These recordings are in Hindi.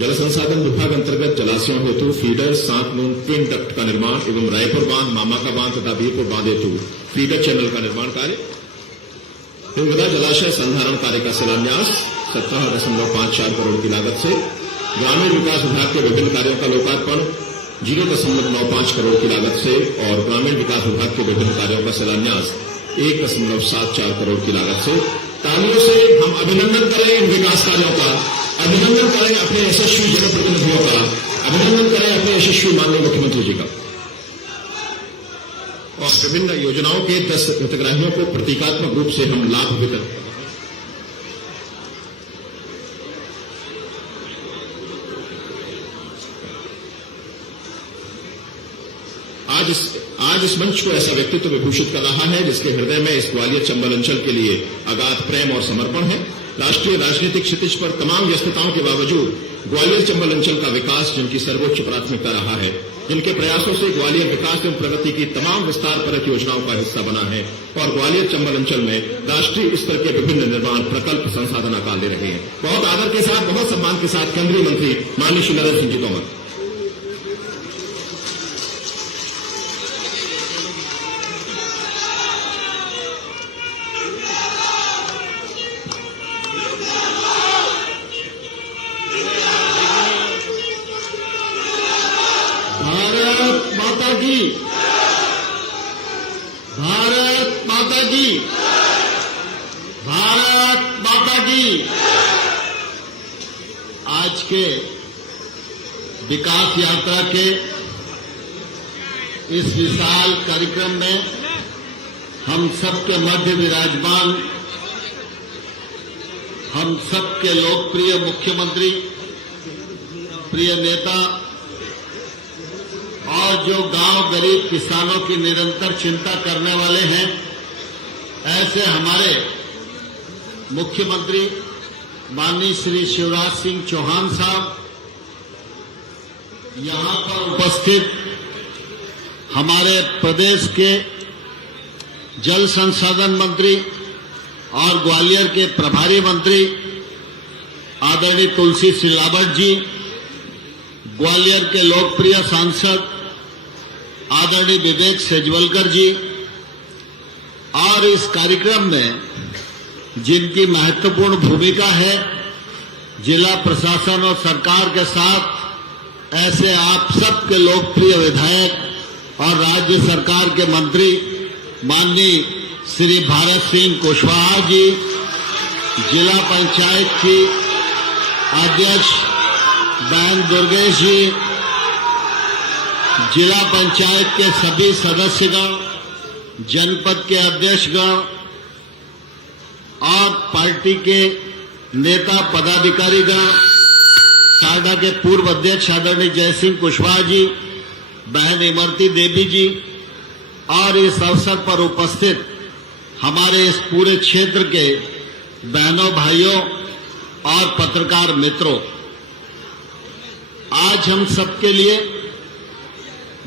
जल संसाधन विभाग अंतर्गत जलाशयों हेतु फीडर 7 नून ट्विन डक्ट का निर्माण एवं रायपुर बांध, मामाका बांध तथा वीरपुर बांध हेतु फीडर चैनल का निर्माण कार्य, तुंगभद्रा जलाशय संधारण कार्य का शिलान्यास 17.54 करोड़ की लागत से, ग्रामीण विकास विभाग के विभिन्न कार्यों का लोकार्पण 0.95 करोड़ की लागत से और ग्रामीण विकास विभाग के विभिन्न कार्यों का शिलान्यास 1.74 करोड़ की लागत से। तालियों से हम अभिनंदन करें इन विकास कार्यों का, अभिनंदन करें अपने यशस्वी जनप्रतिनिधियों का, अभिनंदन करें अपने यशस्वी माननीय मुख्यमंत्री जी का। और विभिन्न योजनाओं के 10 हितग्राहियों को प्रतीकात्मक रूप से हम लाभ वितरण करें। आज इस मंच को ऐसा व्यक्तित्व विभूषित कर रहा है जिसके हृदय में इस ग्वालियर चंबल अंचल के लिए अगाध प्रेम और समर्पण है। राष्ट्रीय राजनीतिक क्षितिज पर तमाम व्यस्तताओं के बावजूद ग्वालियर चंबल अंचल का विकास जिनकी सर्वोच्च प्राथमिकता रहा है, जिनके प्रयासों से ग्वालियर विकास एवं प्रगति की तमाम विस्तारपरक योजनाओं का हिस्सा बना है और ग्वालियर चंबल अंचल में राष्ट्रीय स्तर के विभिन्न निर्माण प्रकल्प संसाधन आकार ले रहे हैं। बहुत आदर के साथ, बहुत सम्मान के साथ केंद्रीय मंत्री माननीय श्री नरेंद्र सिंह जी तोमर। भारत माता की, भारत माता की, भारत माता की। आज के विकास यात्रा के इस विशाल कार्यक्रम में हम सबके मध्य विराजमान, हम सबके लोकप्रिय मुख्यमंत्री, प्रिय नेता और जो गांव गरीब किसानों की निरंतर चिंता करने वाले हैं, ऐसे हमारे मुख्यमंत्री माननीय श्री शिवराज सिंह चौहान साहब, यहां पर उपस्थित हमारे प्रदेश के जल संसाधन मंत्री और ग्वालियर के प्रभारी मंत्री आदरणीय तुलसी सिलावट जी, ग्वालियर के लोकप्रिय सांसद आदरणीय विवेक सेजवलकर जी, और इस कार्यक्रम में जिनकी महत्वपूर्ण भूमिका है, जिला प्रशासन और सरकार के साथ ऐसे आप सबके लोकप्रिय विधायक और राज्य सरकार के मंत्री माननीय श्री भारत सिंह कुशवाहा जी, जिला पंचायत की अध्यक्ष बहन दुर्गेश जी, जिला पंचायत के सभी सदस्यगण, जनपद के अध्यक्षगण और पार्टी के नेता पदाधिकारीगण, साडा के पूर्व अध्यक्ष आदरणीय जयसिंह कुशवाहा जी, बहन इमरती देवी जी और इस अवसर पर उपस्थित हमारे इस पूरे क्षेत्र के बहनों भाइयों और पत्रकार मित्रों, आज हम सबके लिए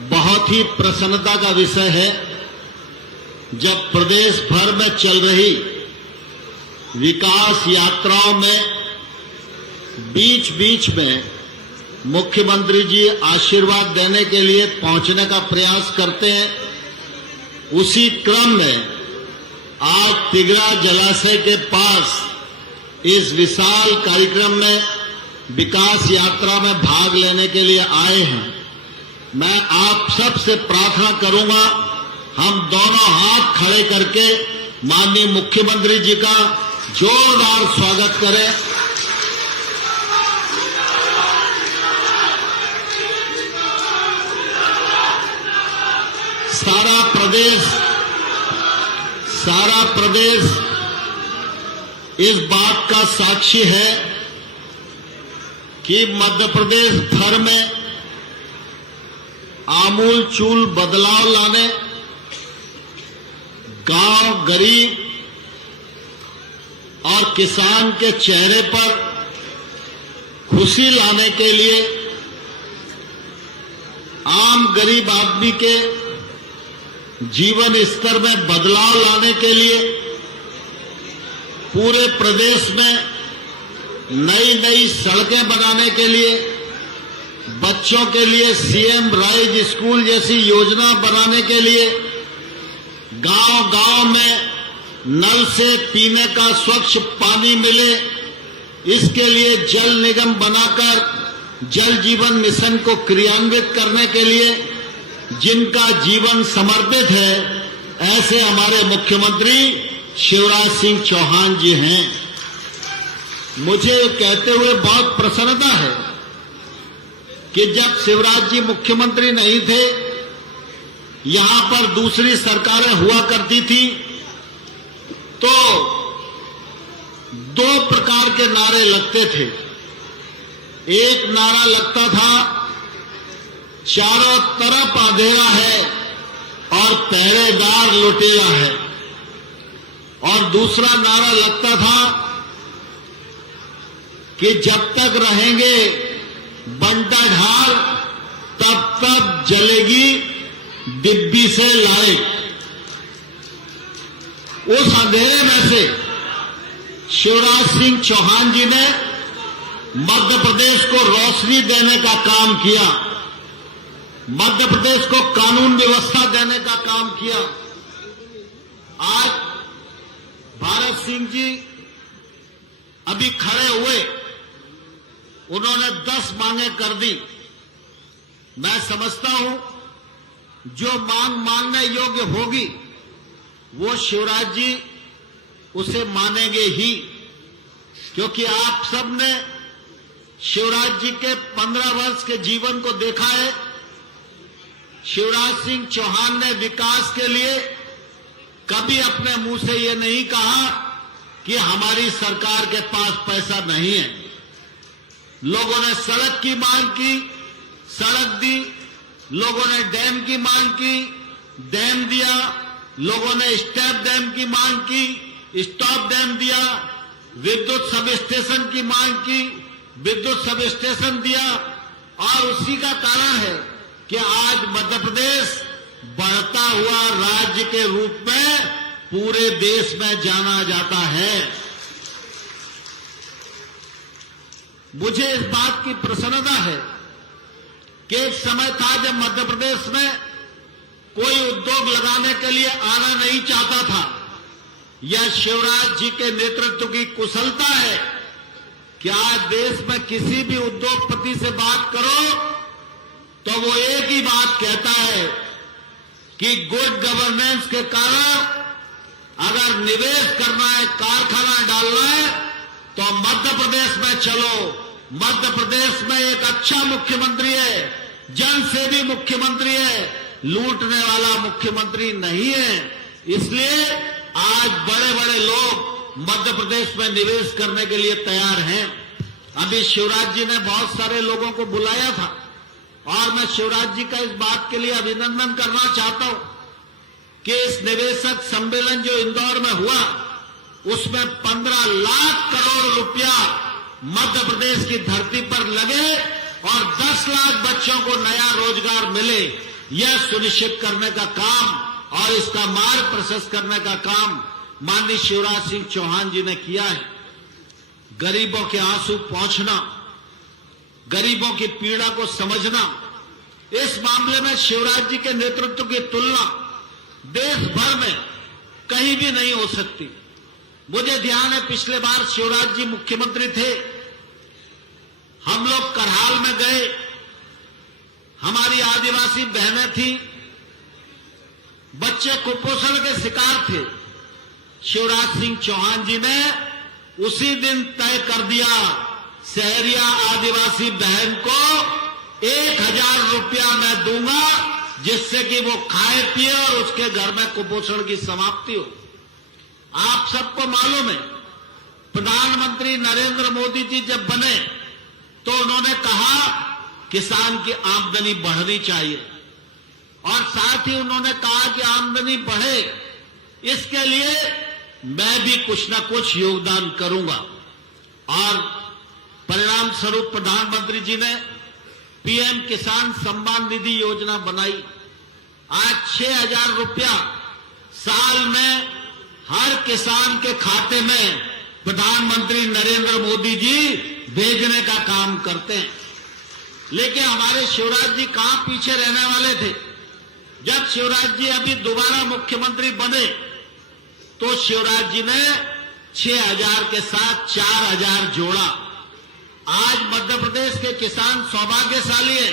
बहुत ही प्रसन्नता का विषय है जब प्रदेश भर में चल रही विकास यात्राओं में बीच बीच में मुख्यमंत्री जी आशीर्वाद देने के लिए पहुंचने का प्रयास करते हैं। उसी क्रम में आज तिगरा जलाशय के पास इस विशाल कार्यक्रम में विकास यात्रा में भाग लेने के लिए आए हैं। मैं आप सब से प्रार्थना करूंगा, हम दोनों हाथ खड़े करके माननीय मुख्यमंत्री जी का जोरदार स्वागत करें। सारा प्रदेश इस बात का साक्षी है कि मध्य प्रदेश भर में आमूल चूल बदलाव लाने, गांव गरीब और किसान के चेहरे पर खुशी लाने के लिए, आम गरीब आदमी के जीवन स्तर में बदलाव लाने के लिए पूरे प्रदेश में नई नई सड़कें बनाने के लिए, बच्चों के लिए सीएम राइज स्कूल जैसी योजना बनाने के लिए, गांव-गांव में नल से पीने का स्वच्छ पानी मिले, इसके लिए जल निगम बनाकर जल जीवन मिशन को क्रियान्वित करने के लिए जिनका जीवन समर्पित है, ऐसे हमारे मुख्यमंत्री शिवराज सिंह चौहान जी हैं। मुझे कहते हुए बहुत प्रसन्नता है कि जब शिवराज जी मुख्यमंत्री नहीं थे, यहां पर दूसरी सरकारें हुआ करती थी, तो दो प्रकार के नारे लगते थे। एक नारा लगता था, चारों तरफ अंधेरा है और पहरेदार लुटेरा है, और दूसरा नारा लगता था कि जब तक रहेंगे बंटा ढाल तब तक जलेगी डिब्बी से लाइट। उस अंधेरे में से शिवराज सिंह चौहान जी ने मध्य प्रदेश को रोशनी देने का काम किया, मध्य प्रदेश को कानून व्यवस्था देने का काम किया। आज भारत सिंह जी अभी खड़े हुए, उन्होंने 10 मांगे कर दी। मैं समझता हूं जो मांग मानने योग्य होगी वो शिवराज जी उसे मानेंगे ही, क्योंकि आप सब ने शिवराज जी के 15 वर्ष के जीवन को देखा है। शिवराज सिंह चौहान ने विकास के लिए कभी अपने मुंह से ये नहीं कहा कि हमारी सरकार के पास पैसा नहीं है। लोगों ने सड़क की मांग की, सड़क दी, लोगों ने डैम की मांग की, डैम दिया, लोगों ने स्टेप डैम की मांग की, स्टॉप डैम दिया, विद्युत सब स्टेशन की मांग की, विद्युत सब स्टेशन दिया। और उसी का कारण है कि आज मध्य प्रदेश बढ़ता हुआ राज्य के रूप में पूरे देश में जाना जाता है। मुझे इस बात की प्रसन्नता है कि एक समय था जब मध्य प्रदेश में कोई उद्योग लगाने के लिए आना नहीं चाहता था। यह शिवराज जी के नेतृत्व की कुशलता है कि आज देश में किसी भी उद्योगपति से बात करो तो वो एक ही बात कहता है कि गुड गवर्नेंस के कारण अगर निवेश करना है, कारखाना डालना है तो मध्य प्रदेश में चलो। मध्य प्रदेश में एक अच्छा मुख्यमंत्री है, जनसेवी मुख्यमंत्री है, लूटने वाला मुख्यमंत्री नहीं है। इसलिए आज बड़े बड़े लोग मध्य प्रदेश में निवेश करने के लिए तैयार हैं। अभी शिवराज जी ने बहुत सारे लोगों को बुलाया था और मैं शिवराज जी का इस बात के लिए अभिनंदन करना चाहता हूं कि इस निवेशक सम्मेलन जो इंदौर में हुआ उसमें 15 लाख करोड़ रुपया मध्य प्रदेश की धरती पर लगे और 10 लाख बच्चों को नया रोजगार मिले, यह सुनिश्चित करने का काम और इसका मार्ग प्रशस्त करने का काम माननीय शिवराज सिंह चौहान जी ने किया है। गरीबों के आंसू पहुंचना, गरीबों की पीड़ा को समझना, इस मामले में शिवराज जी के नेतृत्व की तुलना देश भर में कहीं भी नहीं हो सकती। मुझे ध्यान है पिछले बार शिवराज जी मुख्यमंत्री थे, हम लोग करहाल में गए, हमारी आदिवासी बहनें थी, बच्चे कुपोषण के शिकार थे। शिवराज सिंह चौहान जी ने उसी दिन तय कर दिया शहरिया आदिवासी बहन को 1000 रुपया मैं दूंगा जिससे कि वो खाए पिए और उसके घर में कुपोषण की समाप्ति हो। आप सबको मालूम है प्रधानमंत्री नरेंद्र मोदी जी जब बने तो उन्होंने कहा किसान की आमदनी बढ़नी चाहिए और साथ ही उन्होंने कहा कि आमदनी बढ़े इसके लिए मैं भी कुछ न कुछ योगदान करूंगा। और परिणाम स्वरूप प्रधानमंत्री जी ने पीएम किसान सम्मान निधि योजना बनाई। आज 6000 रुपया साल में हर किसान के खाते में प्रधानमंत्री नरेंद्र मोदी जी भेजने का काम करते हैं। लेकिन हमारे शिवराज जी कहां पीछे रहने वाले थे। जब शिवराज जी अभी दोबारा मुख्यमंत्री बने तो शिवराज जी ने 6,000 के साथ 4,000 जोड़ा। आज मध्य प्रदेश के किसान सौभाग्यशाली है।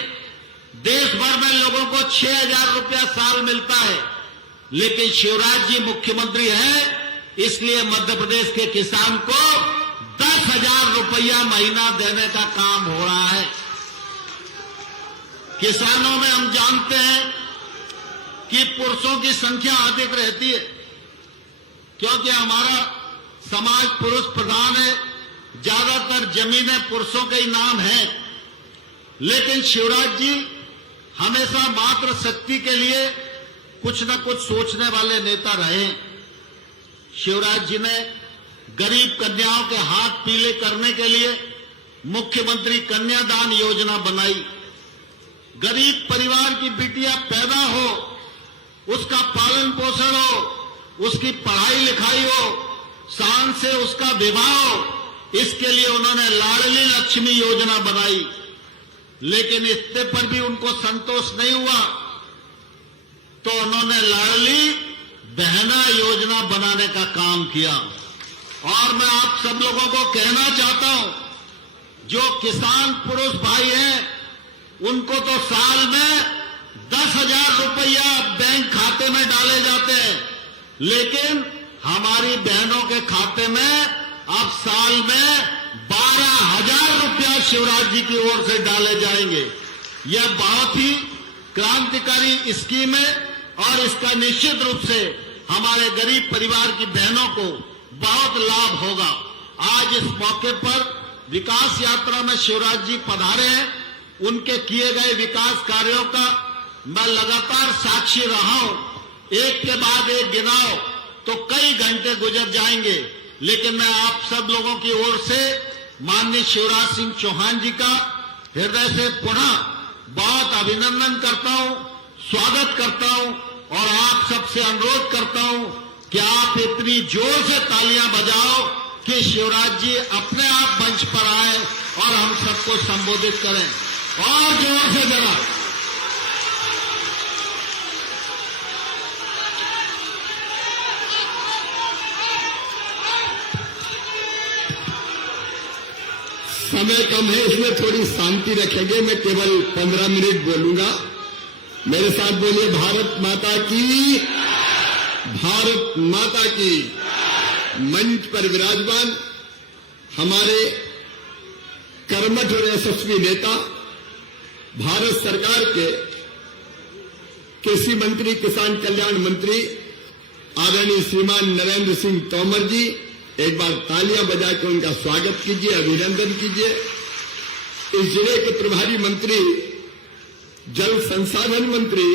देश भर में लोगों को 6,000 रुपया साल मिलता है, लेकिन शिवराज जी मुख्यमंत्री हैं, इसलिए मध्य प्रदेश के किसान को 10,000 रुपया महीना देने का काम हो रहा है। किसानों में हम जानते हैं कि पुरुषों की संख्या अधिक रहती है, क्योंकि हमारा समाज पुरुष प्रधान है। ज्यादातर जमीनें पुरुषों के ही नाम है। लेकिन शिवराज जी हमेशा मातृ शक्ति के लिए कुछ न कुछ सोचने वाले नेता रहे। शिवराज जी ने गरीब कन्याओं के हाथ पीले करने के लिए मुख्यमंत्री कन्यादान योजना बनाई। गरीब परिवार की बिटिया पैदा हो, उसका पालन पोषण हो, उसकी पढ़ाई लिखाई हो, शान से उसका विवाह हो, इसके लिए उन्होंने लाडली लक्ष्मी योजना बनाई। लेकिन इससे पर भी उनको संतोष नहीं हुआ तो उन्होंने लाडली बहना योजना बनाने का काम किया। और मैं आप सब लोगों को कहना चाहता हूं, जो किसान पुरुष भाई हैं उनको तो साल में 10,000 रुपया बैंक खाते में डाले जाते हैं, लेकिन हमारी बहनों के खाते में अब साल में 12,000 रुपया शिवराज जी की ओर से डाले जाएंगे। यह बहुत ही क्रांतिकारी स्कीम है और इसका निश्चित रूप से हमारे गरीब परिवार की बहनों को बहुत लाभ होगा। आज इस मौके पर विकास यात्रा में शिवराज जी पधारे हैं। उनके किए गए विकास कार्यों का मैं लगातार साक्षी रहा हूं। एक के बाद एक गिनाओ तो कई घंटे गुजर जाएंगे, लेकिन मैं आप सब लोगों की ओर से माननीय शिवराज सिंह चौहान जी का हृदय से पुनः बहुत अभिनंदन करता हूं, स्वागत करता हूं और आप सबसे अनुरोध करता हूं कि आप इतनी जोर से तालियां बजाओ कि शिवराज जी अपने आप मंच पर आए और हम सबको संबोधित करें। और जोर से जरा समय कम है, इसलिए थोड़ी शांति रखेंगे। मैं केवल 15 मिनट बोलूंगा। मेरे साथ बोलिए भारत माता की, भारत माता की। मंच पर विराजमान हमारे कर्मठ और यशस्वी नेता, भारत सरकार के कृषि मंत्री, किसान कल्याण मंत्री आदरणीय श्रीमान नरेंद्र सिंह तोमर जी, एक बार तालियां बजा के उनका स्वागत कीजिए, अभिनंदन कीजिए। इस जिले के प्रभारी मंत्री, जल संसाधन मंत्री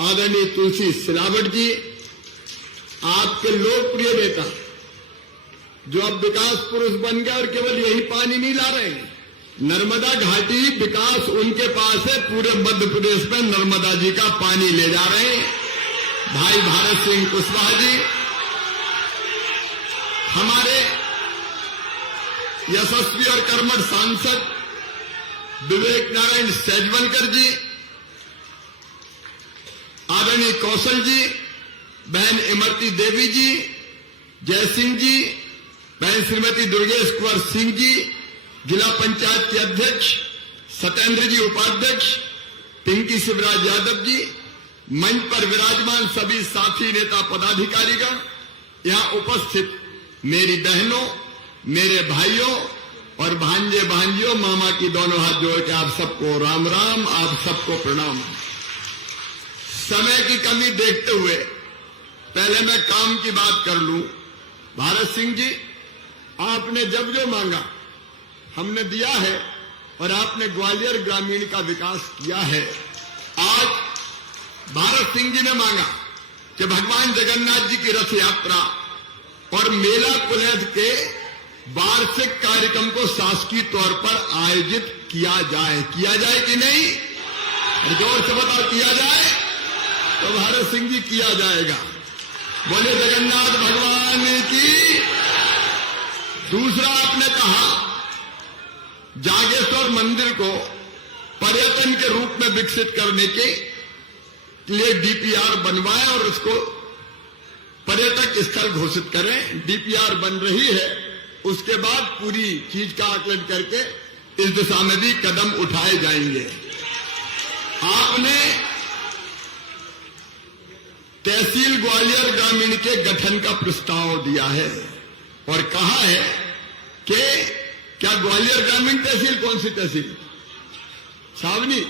आदरणीय तुलसी सिलावट जी, आपके लोकप्रिय नेता जो अब विकास पुरुष बन गए और केवल यही पानी नहीं ला रहे हैं, नर्मदा घाटी विकास उनके पास है। पूरे मध्य प्रदेश में नर्मदा जी का पानी ले जा रहे हैं भाई भारत सिंह कुशवाहा जी। हमारे यशस्वी और कर्मठ सांसद विवेक नारायण सेजवलकर जी, आदरणीय कौशल जी, बहन इमरती देवी जी, जयसिंह जी, बहन श्रीमती दुर्गेश कुंवर सिंह जी, जिला पंचायत के अध्यक्ष सत्येंद्र जी उपाध्यक्ष, पिंकी शिवराज यादव जी, मंच पर विराजमान सभी साथी नेता पदाधिकारीगण, यहां उपस्थित मेरी बहनों, मेरे भाइयों और भांजे भांजियों, मामा की दोनों हाथ जोड़ के आप सबको राम राम, आप सबको प्रणाम। समय की कमी देखते हुए पहले मैं काम की बात कर लूं। भारत सिंह जी, आपने जब जो मांगा हमने दिया है और आपने ग्वालियर ग्रामीण का विकास किया है। आज भारत सिंह जी ने मांगा कि भगवान जगन्नाथ जी की रथ यात्रा और मेला कुलैद के वार्षिक कार्यक्रम को शासकीय तौर पर आयोजित किया जाए। किया जाए कि नहीं? जोर से बताओ, किया जाए? तो भारत सिंह जी किया जाएगा। बोले जगन्नाथ भगवान की, दूसरा, आपने कहा जागेश्वर मंदिर को पर्यटन के रूप में विकसित करने के लिए डीपीआर बनवाएं और उसको पर्यटक स्थल घोषित करें। डीपीआर बन रही है, उसके बाद पूरी चीज का आकलन करके इस दिशा में भी कदम उठाए जाएंगे। आपने तहसील ग्वालियर ग्रामीण के गठन का प्रस्ताव दिया है और कहा है कि क्या ग्वालियर ग्रामीण तहसील, कौन सी तहसील? छावनी,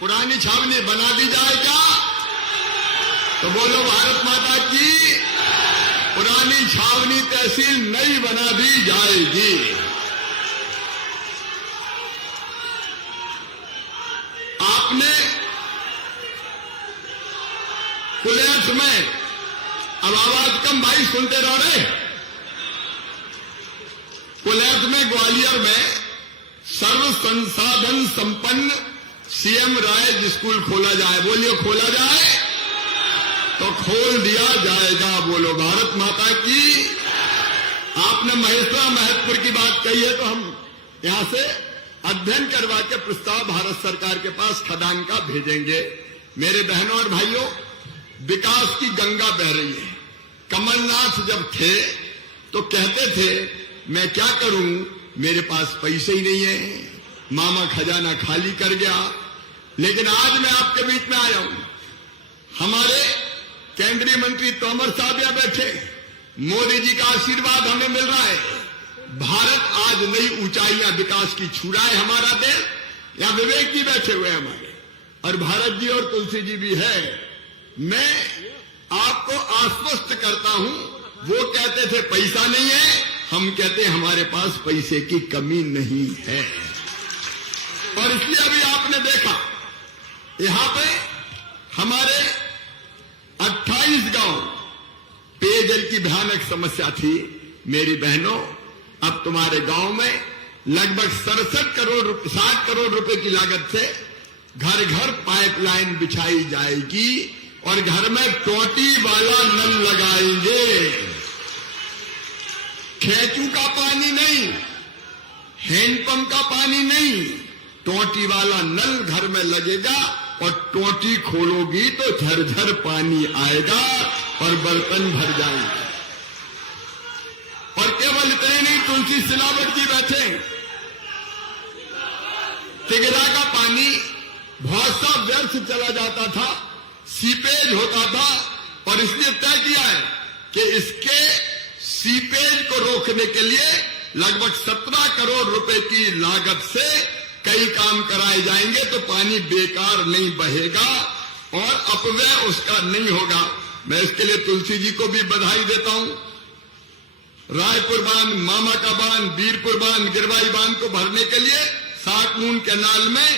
पुरानी छावनी बना दी जाए क्या? तो बोलो भारत माता की। पुरानी छावनी तहसील नई बना दी जाएगी। आपने कुलैथ में, अब आवाज कम भाई, सुनते रह रहे, कुलैथ में ग्वालियर में सर्व संसाधन संपन्न सीएम राय स्कूल खोला जाए। बोलिए खोला जाए तो खोल दिया जाएगा। बोलो भारत माता की। आपने महेश्वरा महतपुर की बात कही है तो हम यहां से अध्ययन करवा के प्रस्ताव भारत सरकार के पास खदान का भेजेंगे। मेरे बहनों और भाइयों, विकास की गंगा बह रही है। कमलनाथ जब थे तो कहते थे मैं क्या करूं, मेरे पास पैसे ही नहीं है, मामा खजाना खाली कर गया। लेकिन आज मैं आपके बीच में आया हूं। हमारे केंद्रीय मंत्री तोमर साहब यहां बैठे, मोदी जी का आशीर्वाद हमें मिल रहा है। भारत आज नई ऊंचाइयां विकास की छू रहा है। हमारा देश, यहां विवेक जी बैठे हुए हैं हमारे, और भारत जी और तुलसी जी भी है। मैं आपको आश्वस्त करता हूं, वो कहते थे पैसा नहीं है, हम कहते हैं हमारे पास पैसे की कमी नहीं है। और इसलिए अभी आपने देखा यहां पे हमारे 28 गांव पेयजल की भयानक समस्या थी। मेरी बहनों, अब तुम्हारे गांव में लगभग 60 करोड़ रुपए की लागत से घर घर पाइपलाइन बिछाई जाएगी और घर में टोटी वाला नल लगाएंगे। खेचू का पानी नहीं, हैंडपंप का पानी नहीं, टोटी वाला नल घर में लगेगा और टोटी खोलोगी तो झरझर पानी आएगा और बर्तन भर जाएंगे। और केवल इतने नहीं, तुलसी सिलावट जी बैठे, तिगरा का पानी बहुत सा व्यर्थ चला जाता था, सीपेज होता था, और इसलिए तय किया है कि इसके सीपेज को रोकने के लिए लगभग 17 करोड़ रुपए की लागत से कई काम कराए जाएंगे, तो पानी बेकार नहीं बहेगा और अपव्यय उसका नहीं होगा। मैं इसके लिए तुलसी जी को भी बधाई देता हूं। रायपुर बांध, मामा का बांध, वीरपुर बांध, गिरवाई बांध को भरने के लिए साकनून कैनाल में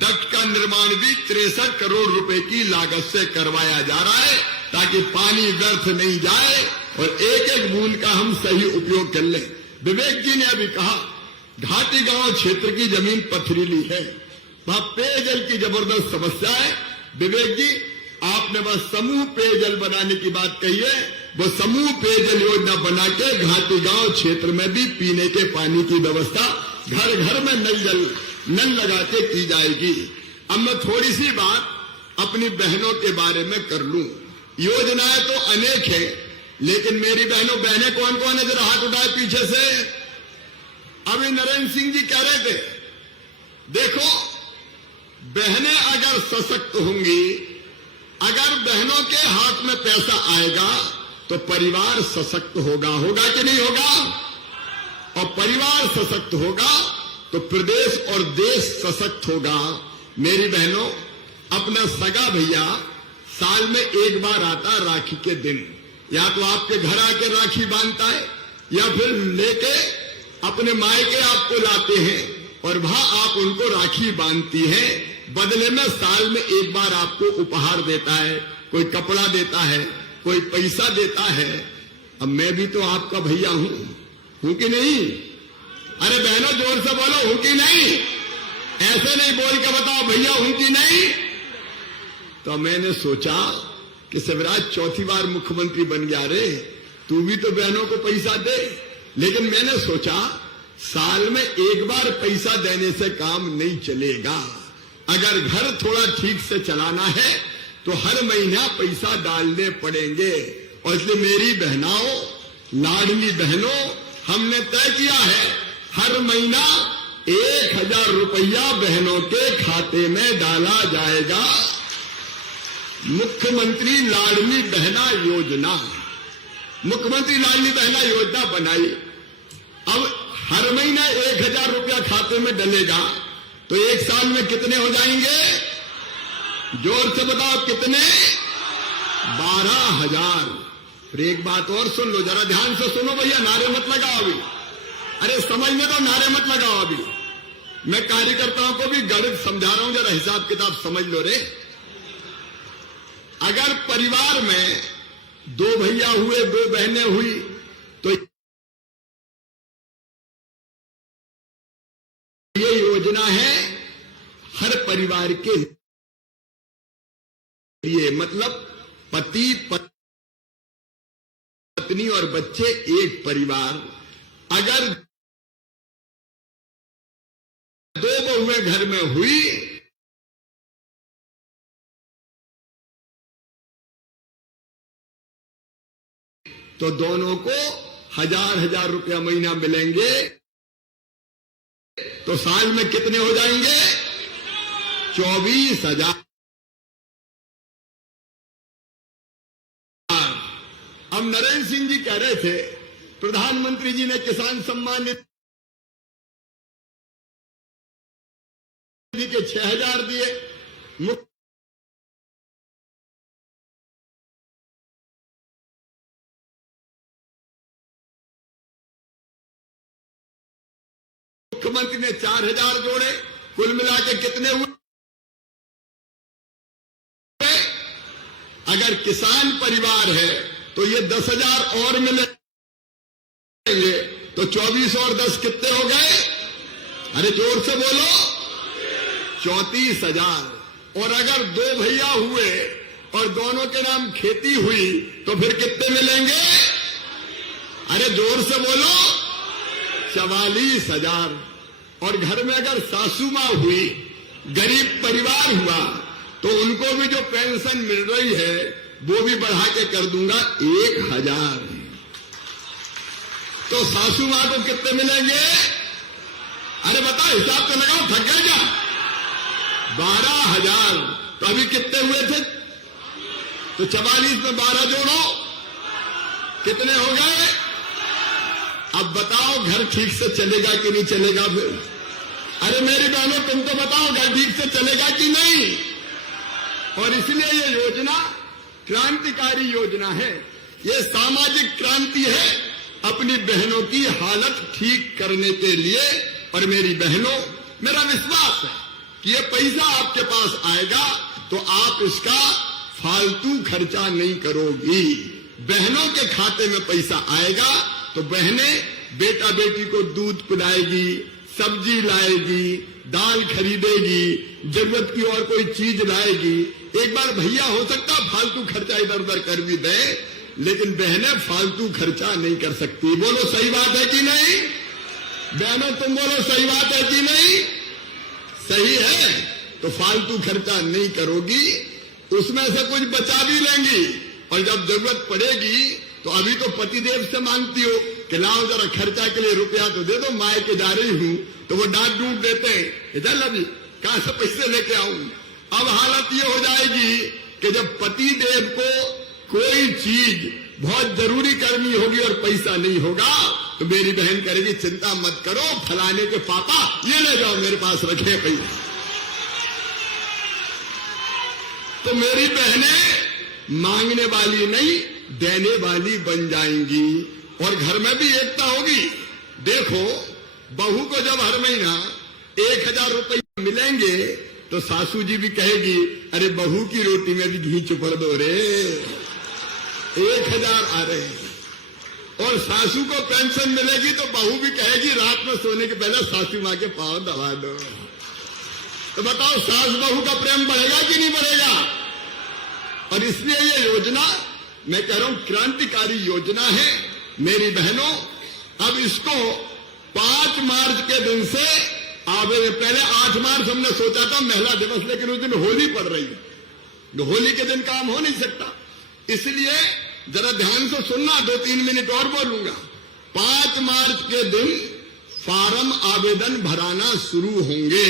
डक्ट का निर्माण भी 63 करोड़ रुपए की लागत से करवाया जा रहा है, ताकि पानी व्यर्थ नहीं जाए और एक एक बूंद का हम सही उपयोग कर लें। विवेक जी ने अभी कहा घाटी गांव क्षेत्र की जमीन पथरीली है, वहां पेयजल की जबरदस्त समस्या है। विवेक जी, आपने बस समूह पेयजल बनाने की बात कही है, वो समूह पेयजल योजना बना के घाटी गांव क्षेत्र में भी पीने के पानी की व्यवस्था घर घर में नल लगा के की जाएगी। अब मैं थोड़ी सी बात अपनी बहनों के बारे में कर लूं। योजनाएं तो अनेक है, लेकिन मेरी बहनें कौन कौन है, जरा हाथ उठाए पीछे से। अभी नरेंद्र सिंह जी कह रहे थे, देखो बहनें अगर सशक्त होंगी, अगर बहनों के हाथ में पैसा आएगा तो परिवार सशक्त होगा कि नहीं होगा? और परिवार सशक्त होगा तो प्रदेश और देश सशक्त होगा। मेरी बहनों, अपना सगा भैया साल में एक बार आता राखी के दिन, या तो आपके घर आके राखी बांधता है या फिर लेके अपने मायके आपको लाते हैं और वहां आप उनको राखी बांधती हैं। बदले में साल में एक बार आपको उपहार देता है, कोई कपड़ा देता है, कोई पैसा देता है। अब मैं भी तो आपका भैया हूं कि नहीं? अरे बहनों जोर से बोलो, हूं कि नहीं? ऐसे नहीं बोल के बताओ भैया हूं कि नहीं। तो मैंने सोचा कि शिवराज चौथी बार मुख्यमंत्री बन गया रे, तू भी तो बहनों को पैसा दे। लेकिन मैंने सोचा साल में एक बार पैसा देने से काम नहीं चलेगा। अगर घर थोड़ा ठीक से चलाना है तो हर महीना पैसा डालने पड़ेंगे। और इसलिए मेरी बहनाओं, लाडली बहनों, हमने तय किया है हर महीना 1000 रुपया बहनों के खाते में डाला जाएगा। मुख्यमंत्री लाडली बहना योजना, मुख्यमंत्री लाडली बहना योजना बनाई। अब हर महीना 1000 रुपया खाते में डलेगा तो एक साल में कितने हो जाएंगे? जोर से बताओ कितने? 12,000। फिर एक बात और सुन लो, जरा ध्यान से सुनो भैया, नारे मत लगाओ अभी। अरे समझ में तो नारे मत लगाओ अभी। मैं कार्यकर्ताओं को भी गणित समझा रहा हूं, जरा हिसाब किताब समझ लो रे। अगर परिवार में 2 भैया हुए, 2 बहनें हुई तो ये योजना है हर परिवार के लिए, मतलब पति पत्नी और बच्चे एक परिवार। अगर 2 बहुएं घर में हुई तो दोनों को 1000 रुपया महीना मिलेंगे। तो साल में कितने हो जाएंगे? 24,000। अब नरेंद्र सिंह जी कह रहे थे प्रधानमंत्री जी ने किसान सम्मान निधि के 6,000 दिए। मुख्यमंत्री ने 4,000 जोड़े, कुल मिला के कितने हुए? अगर किसान परिवार है तो ये 10,000 और मिलेंगे तो 24 और 10 कितने हो गए? अरे जोर से बोलो, 34,000। और अगर 2 भैया हुए और दोनों के नाम खेती हुई तो फिर कितने मिलेंगे? अरे जोर से बोलो, 44,000। और घर में अगर सासू मां हुई, गरीब परिवार हुआ, तो उनको भी जो पेंशन मिल रही है वो भी बढ़ा के कर दूंगा 1,000। तो सासू मां को कितने मिलेंगे? अरे बताओ, हिसाब तो लगाओ, थक गए क्या? 12,000। तो अभी कितने हुए थे? तो 44 में 12 जोड़ो, कितने हो गए? अब बताओ घर ठीक से चलेगा कि नहीं चलेगा फिर? अरे मेरी बहनों, तुम तो बताओ घर ठीक से चलेगा कि नहीं? और इसलिए ये योजना क्रांतिकारी योजना है, ये सामाजिक क्रांति है अपनी बहनों की हालत ठीक करने के लिए। और मेरी बहनों, मेरा विश्वास है कि ये पैसा आपके पास आएगा तो आप इसका फालतू खर्चा नहीं करोगी। बहनों के खाते में पैसा आएगा तो बहनें बेटा बेटी को दूध पिलाएगी, सब्जी लाएगी, दाल खरीदेगी, जरूरत की और कोई चीज लाएगी। एक बार भैया हो सकता फालतू खर्चा इधर उधर कर भी दे, लेकिन बहनें फालतू खर्चा नहीं कर सकती। बोलो सही बात है कि नहीं? बहनों तुम बोलो सही बात है कि नहीं? सही है। तो फालतू खर्चा नहीं करोगी, उसमें से कुछ बचा भी लेंगी। और जब जरूरत पड़ेगी तो अभी तो पतिदेव से मांगती हो कि लाओ जरा खर्चा के लिए रुपया तो दे दो, माए के जा रही हूं, तो वो डांट डूट देते हैं, इधर अभी कहां से पैसे लेके आऊं। अब हालत ये हो जाएगी कि जब पतिदेव को कोई चीज बहुत जरूरी करनी होगी और पैसा नहीं होगा तो मेरी बहन करेगी, चिंता मत करो, फलाने के पापा ये ले जाओ, मेरे पास रखे पैसे। तो मेरी बहनें मांगने वाली नहीं, देने वाली बन जाएंगी और घर में भी एकता होगी। देखो, बहू को जब हर महीना 1,000 रुपये मिलेंगे तो सासू जी भी कहेगी, अरे बहू की रोटी में भी घी चुपड़ दो रे, 1,000 आ रहे हैं। और सासू को पेंशन मिलेगी तो बहू भी कहेगी, रात में सोने के पहले सासू मां के पांव दबा दो। तो बताओ, सास बहू का प्रेम बढ़ेगा कि नहीं बढ़ेगा? और इसलिए ये योजना मैं कह रहा हूं क्रांतिकारी योजना है मेरी बहनों। अब इसको 5 मार्च के दिन से पहले 8 मार्च हमने सोचा था महिला दिवस, लेकिन उस दिन होली पड़ रही है, होली के दिन काम हो नहीं सकता। इसलिए जरा ध्यान से सुनना, 2-3 मिनट और बोलूंगा। 5 मार्च के दिन फार्म आवेदन भराना शुरू होंगे।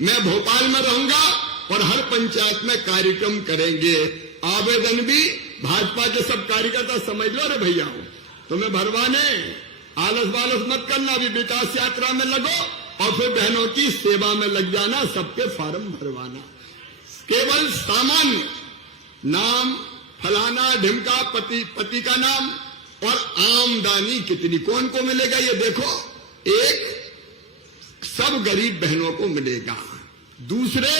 मैं भोपाल में रहूंगा और हर पंचायत में कार्यक्रम करेंगे। आवेदन भी भाजपा के सब कार्यकर्ता समझ लो रे भैया, तुम्हें भरवाने आलस बालस मत करना, अभी विकास यात्रा में लगो और फिर बहनों की सेवा में लग जाना, सबके फार्म भरवाना। केवल सामान्य नाम, फलाना ढिमका, पति का नाम और आमदनी कितनी कौन को मिलेगा ये देखो। एक, सब गरीब बहनों को मिलेगा। दूसरे,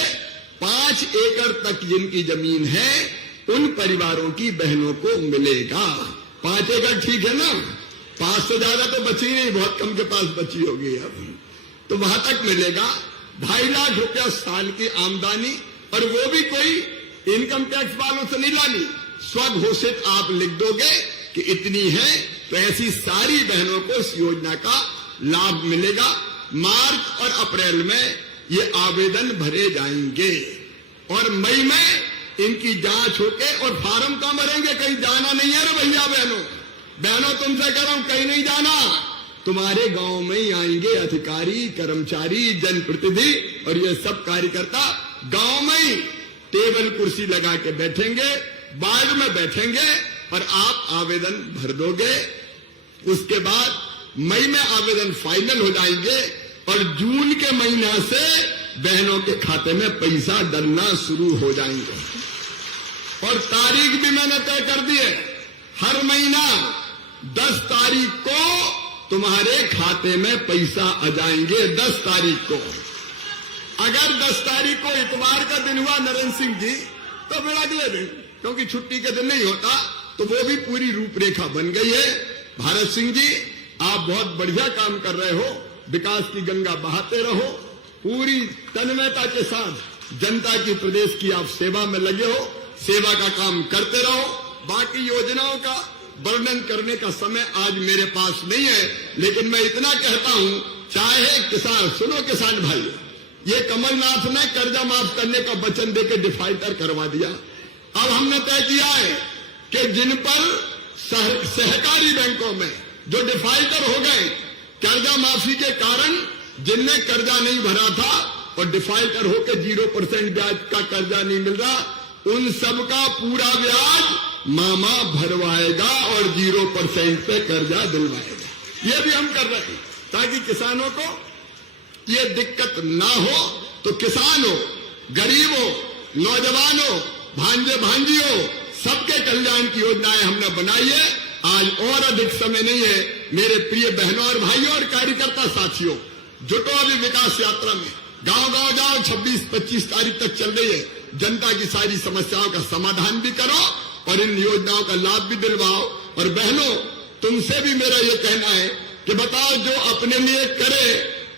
5 एकड़ तक जिनकी जमीन है उन परिवारों की बहनों को मिलेगा। 5 एकड़ ठीक है ना, 5 से ज्यादा तो बची नहीं, बहुत कम के पास बची होगी अब, तो वहां तक मिलेगा। 2.5 लाख रुपया साल की आमदनी, और वो भी कोई इनकम टैक्स वालों से नहीं लानी, स्वघोषित आप लिख दोगे कि इतनी है, तो ऐसी सारी बहनों को इस योजना का लाभ मिलेगा। मार्च और अप्रैल में ये आवेदन भरे जाएंगे और मई में इनकी जांच होके और फार्म कम भरेंगे। कहीं जाना नहीं है रे भैया बहनों, तुमसे कह रहा हूं कहीं नहीं जाना, तुम्हारे गांव में ही आएंगे अधिकारी, कर्मचारी, जनप्रतिनिधि और ये सब कार्यकर्ता गांव में ही टेबल कुर्सी लगा के बैठेंगे, वार्ड में बैठेंगे और आप आवेदन भर दोगे। उसके बाद मई में आवेदन फाइनल हो जाएंगे और जून के महीना से बहनों के खाते में पैसा डलना शुरू हो जाएंगे। और तारीख भी मैंने तय कर दी है, हर महीना 10 तारीख को तुम्हारे खाते में पैसा आ जाएंगे। 10 तारीख को, अगर 10 तारीख को इतवार का दिन हुआ नरेंद्र सिंह जी, तो फिर अगले दिन, क्योंकि छुट्टी के दिन नहीं होता, तो वो भी पूरी रूपरेखा बन गई है। भारत सिंह जी, आप बहुत बढ़िया काम कर रहे हो, विकास की गंगा बहाते रहो, पूरी तन्मयता के साथ जनता की, प्रदेश की आप सेवा में लगे हो, सेवा का काम करते रहो। बाकी योजनाओं का वर्णन करने का समय आज मेरे पास नहीं है, लेकिन मैं इतना कहता हूं, चाहे किसान, सुनो किसान भाई, ये कमलनाथ ने कर्जा माफ करने का वचन देकर डिफाल्टर करवा दिया। अब हमने तय किया है कि जिन पर सहकारी बैंकों में जो डिफाल्टर हो गए कर्जा माफी के कारण, जिनने कर्जा नहीं भरा था और डिफाल्टर होकर 0% ब्याज का कर्जा नहीं मिल रहा, उन सब का पूरा ब्याज मामा भरवाएगा और 0% पे कर्जा दिलवाएगा। ये भी हम कर रहे हैं ताकि किसानों को ये दिक्कत ना हो। तो किसान हो, गरीब हो, नौजवान हो, भांजे भांजी हो, सबके कल्याण की योजनाएं हमने बनाई है। आज और अधिक समय नहीं है मेरे प्रिय बहनों और भाइयों और कार्यकर्ता साथियों, जुटो अभी विकास यात्रा में, गांव गांव जाओ। 26-25 तारीख तक चल रही है, जनता की सारी समस्याओं का समाधान भी करो और इन योजनाओं का लाभ भी दिलवाओ। और बहनों, तुमसे भी मेरा ये कहना है कि बताओ, जो अपने लिए करे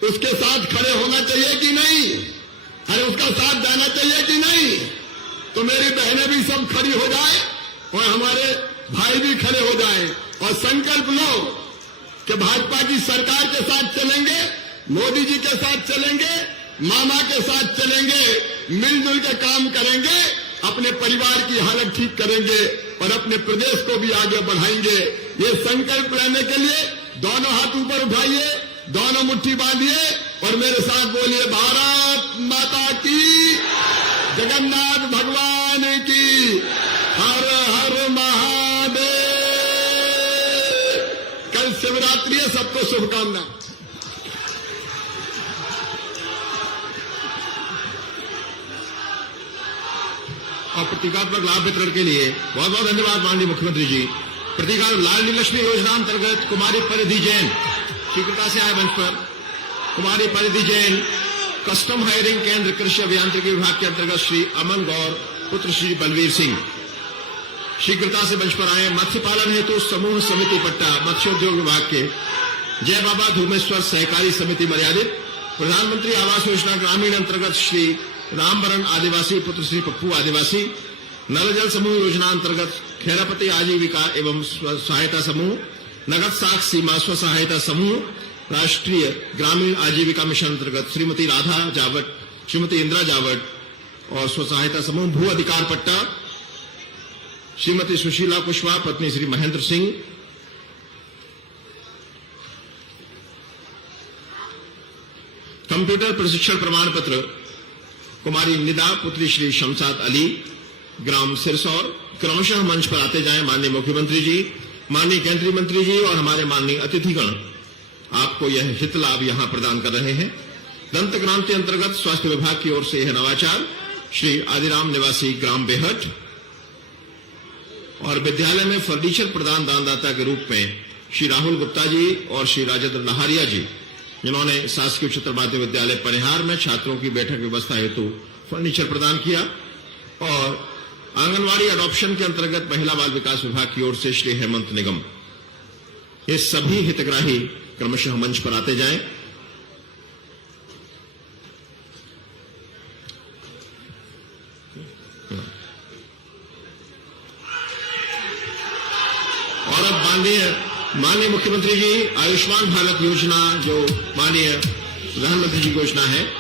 उसके साथ खड़े होना चाहिए कि नहीं? अरे उसका साथ देना चाहिए कि नहीं? तो मेरी बहनें भी सब खड़ी हो जाए और हमारे भाई भी खड़े हो जाए और संकल्प लो कि भाजपा की सरकार के साथ चलेंगे, मोदी जी के साथ चलेंगे, मामा के साथ चलेंगे, मिलजुल के काम करेंगे, अपने परिवार की हालत ठीक करेंगे और अपने प्रदेश को भी आगे बढ़ाएंगे। ये संकल्प लेने के लिए दोनों हाथ ऊपर उठाइए, दोनों मुट्ठी बांधिए और मेरे साथ बोलिए, भारत माता की, जगन्नाथ भगवान की, हर हर महादेव। कल शिवरात्रि है, सबको शुभकामना। और प्रतीकात्मक लाभ वितरण के लिए बहुत बहुत धन्यवाद माननीय मुख्यमंत्री जी। प्रतीकात्मक लाल लक्ष्मी योजना अंतर्गत कुमारी परिधि जैन शीघ्रता से आए मंच पर। कुमारी परिधि जैन, कस्टम हायरिंग केंद्र कृषि अभियांत्रिकी विभाग के अंतर्गत श्री अमन गौर पुत्र श्री बलवीर सिंह शीघ्रता से मंच पर आए। मत्स्य पालन हेतु समूह समिति पट्टा मत्स्योद्योग विभाग के जय बाबा धूमेश्वर सहकारी समिति मर्यादित, प्रधानमंत्री आवास योजना ग्रामीण अंतर्गत श्री रामबरन आदिवासी पुत्र श्री पप्पू आदिवासी, नल जल समूह योजना अंतर्गत खेरापति आजीविका एवं स्व सहायता समूह, नगद साख सीमा स्व सहायता समूह, राष्ट्रीय ग्रामीण आजीविका मिशन अंतर्गत श्रीमती राधा जावट, श्रीमती इंदिरा जावट और स्व सहायता समूह, भू अधिकार पट्टा श्रीमती सुशीला कुशवाहा पत्नी श्री महेंद्र सिंह, कंप्यूटर प्रशिक्षण प्रमाण पत्र कुमारी निदा पुत्री श्री शमशाद अली, ग्राम सिरसौर। क्रमशः मंच पर आते जाएं माननीय मुख्यमंत्री जी, माननीय केंद्रीय मंत्री जी और हमारे माननीय अतिथिगण आपको यह हित लाभ यहां प्रदान कर रहे हैं। दंत क्रांति अंतर्गत स्वास्थ्य विभाग की ओर से यह नवाचार श्री आदिराम निवासी ग्राम बेहट और विद्यालय में फर्नीचर प्रदान दानदाता के रूप में श्री राहुल गुप्ता जी और श्री राजेंद्र लहारिया जी, जिन्होंने शासकीय उच्चतर माध्यमिक विद्यालय परिहार में छात्रों की बैठक व्यवस्था हेतु फर्नीचर प्रदान किया। और आंगनवाड़ी अडॉप्शन के अंतर्गत महिला बाल विकास विभाग की ओर से श्री हेमंत निगम। ये सभी हितग्राही क्रमशः मंच पर आते जाएं। और अब माननीय मुख्यमंत्री जी आयुष्मान भारत योजना, जो माननीय प्रधानमंत्री जी की योजना है,